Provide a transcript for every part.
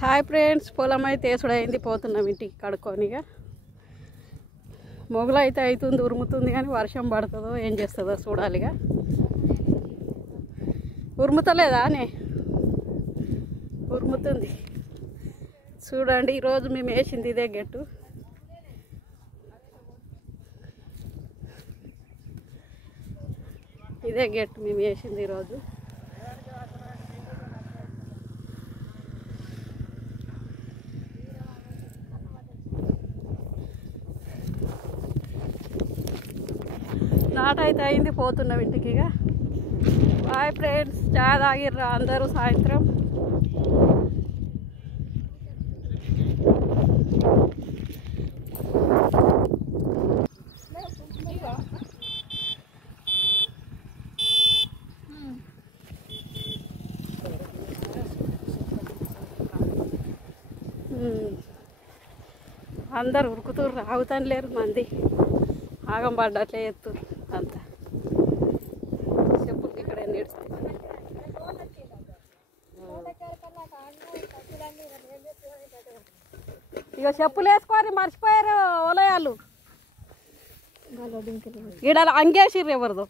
Hi friends, పొలం అయితే వేసుడైంది, పోతున్నాం ఇంటికి కడుక్కొనిగా. మొగలు అయితే అవుతుంది, ఉరుముతుంది, కానీ వర్షం పడుతుందో ఏం చేస్తుందో చూడాలిగా. ఉరుముతలేదా అని ఉరుముతుంది చూడండి. ఈరోజు మేము వేసింది ఇదే గెట్టు. ఇదే గెట్టు మేము వేసింది ఈరోజు. నాటైతే అయింది, పోతున్నాం ఇంటికి ఇక. బాయ్ ఫ్రెండ్స్, చాయ్ తాగిర్రా అందరూ సాయంత్రం. అందరు ఉరుకుతుర్రు, ఆగుతాను లేరు మంది, ఆగం పడ్డట్లే ఎత్తురు అంతా. చెప్పులు ఇక్కడ నేడుస్తుంది. ఇక చెప్పులు వేసుకొని మర్చిపోయారు ఓలయాలు. ఈడ అంగేసిర్రు ఎవరిదో.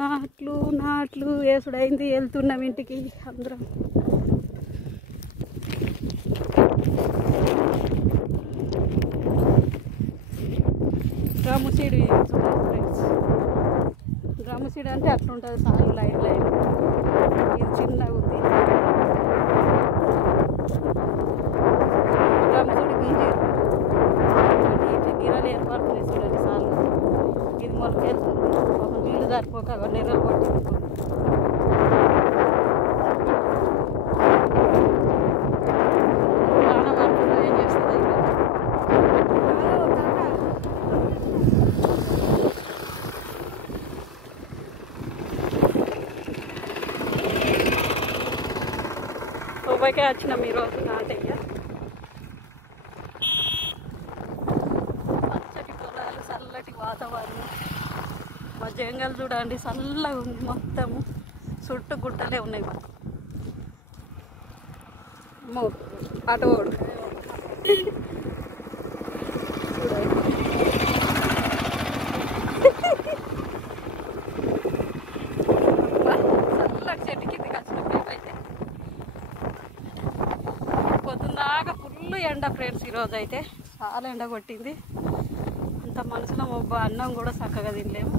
నాట్లు వేసుడైంది, వెళ్తున్నాం ఇంటికి అందరం. డ్రమ్ము సీడ్ చూడండి ఫ్రెండ్స్. డ్రమ్ము సీడ్ అంటే అట్లుంటుంది, సాలు లైన్ లైన్. ఇది చిన్నగా ఉంది. డ్రమ్ము సీడ్ గింజి ఇట్లా గిరలు ఏర్పడుతున్నాయి చూడండి, సాలు. ఇది మొలకెళ్తుంది, ఒక నీళ్ళు సరిపోక నెర్రలు కొట్టింది. ఏం చేస్తుంది ఉబ్బకే వచ్చినాం ఈరోజు నాటయ్య. పచ్చటి పొలాలు, చల్లటి వాతావరణం. మా జంగల్ చూడండి, చల్లగా ఉంది మొత్తము. చుట్టూ గుట్టలే ఉన్నాయి మాకు. అటోడు చల్లటి చెట్టు కిందకి వచ్చినాం మేమైతే. పొద్దున్నాక ఫుల్ ఎండ ఫ్రెండ్స్. ఈరోజు అయితే చాలా ఎండ కొట్టింది. అంత మనసులో అన్నం కూడా చక్కగా తినలేము.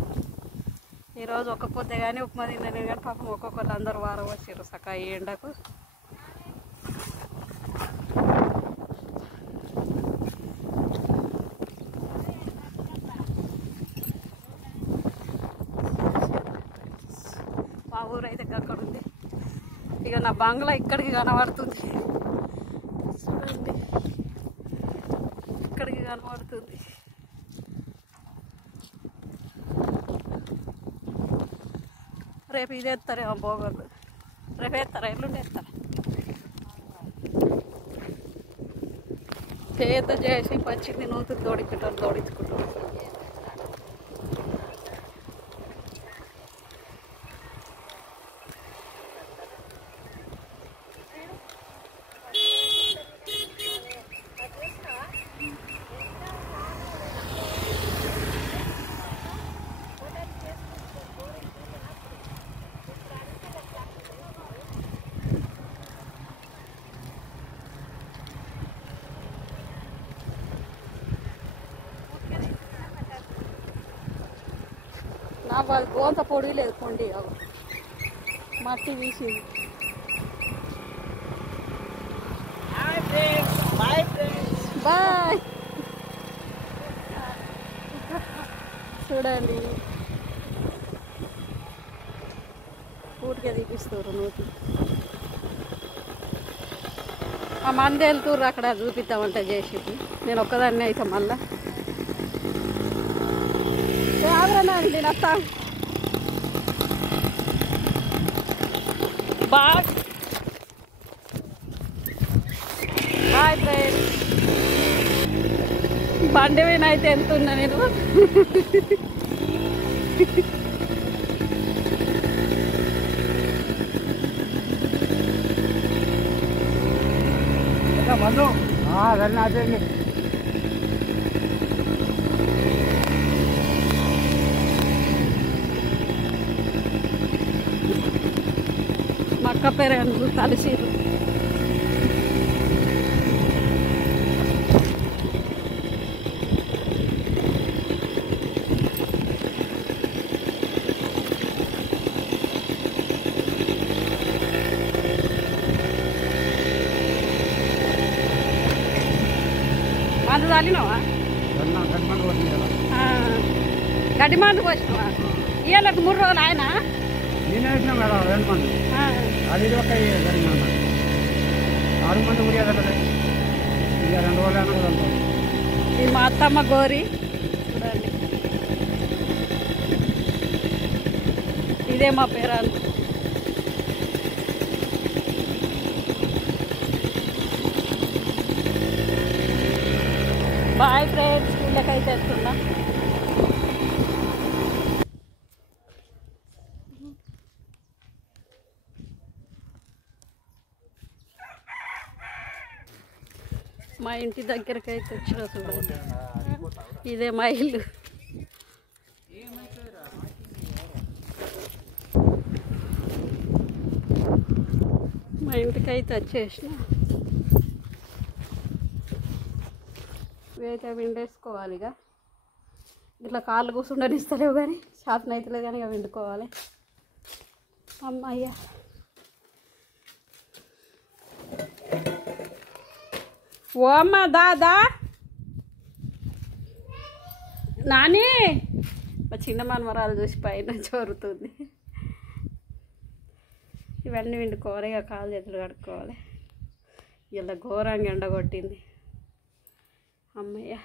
ఈరోజు ఒక్క పొద్దు కానీ ఉప్మా తిన్నాను, కానీ పాపం ఒక్కొక్కరు అందరూ వారం వచ్చారు చక్కగా ఈ ఎండకు. మా ఊరు అయితే అక్కడ ఉంది. ఇక నా బంగ్లా ఇక్కడికి కనబడుతుంది చూడండి, ఇక్కడికి కనబడుతుంది. రేపు ఇది ఎత్తారేమో బోగోళ్ళు. రేపు ఎత్తారా, ఎల్లుండి ఎత్తారా? చేత చేసి పచ్చింది నూతులు తోడించుకుంటారు. నా వాళ్ళు గోంత పొడి లేదు, కొండి మట్టి తీసింది. బాయ్. చూడండి ఊరికే తీపిస్తారు నూతి. ఆ మంది వెళ్తుర్రు, అక్కడ చూపిద్దామంటే చేసింది. నేను ఒక్కదాన్నే అయితే మళ్ళా అండి నత్త. Bye bye friends. బండి మీద అయితే ఎంత ఉన్నా నేను. మక్క పెరగను కలిసిరు. మందు చల్లినావా? గడ్డి మందు పోసినావా? ఇవాళకు 3 రోజులు ఆయన నేను వేసినా మేడం 2 మంది అది ఒక 6 మంది ఉరియా కదా ఇక 2 రోజులు అయినా. ఇది మా అత్తమ్మ గోరి చూడండి. ఇదే మా పేరాలు. బాయ్ ఫ్రెండ్స్, స్కూళ్ళకైతే వెళ్తున్నా. మా ఇంటి దగ్గరికి అయితే వచ్చిన చూడండి. ఇదే మా ఇల్లు. మా ఇంటికి అయితే వచ్చేసిన. ఇవైతే విండేసుకోవాలి. ఇక ఇట్లా కాళ్ళు కూర్చుండనిస్తలేవు కానీ శాతం అవుతలేదు కానీ ఇక వండుకోవాలి. అమ్మయ్య ఓ అమ్మ దాదా నాని మా చిన్న మనమరాలు చూసి పైన చోరుతుంది. ఇవన్నీ వండుకోవాలి. ఇక కాళ్ళు చేతులు కడుక్కోవాలి. ఇలా ఘోరంగా ఎండ కొట్టింది. అమ్మయ్య.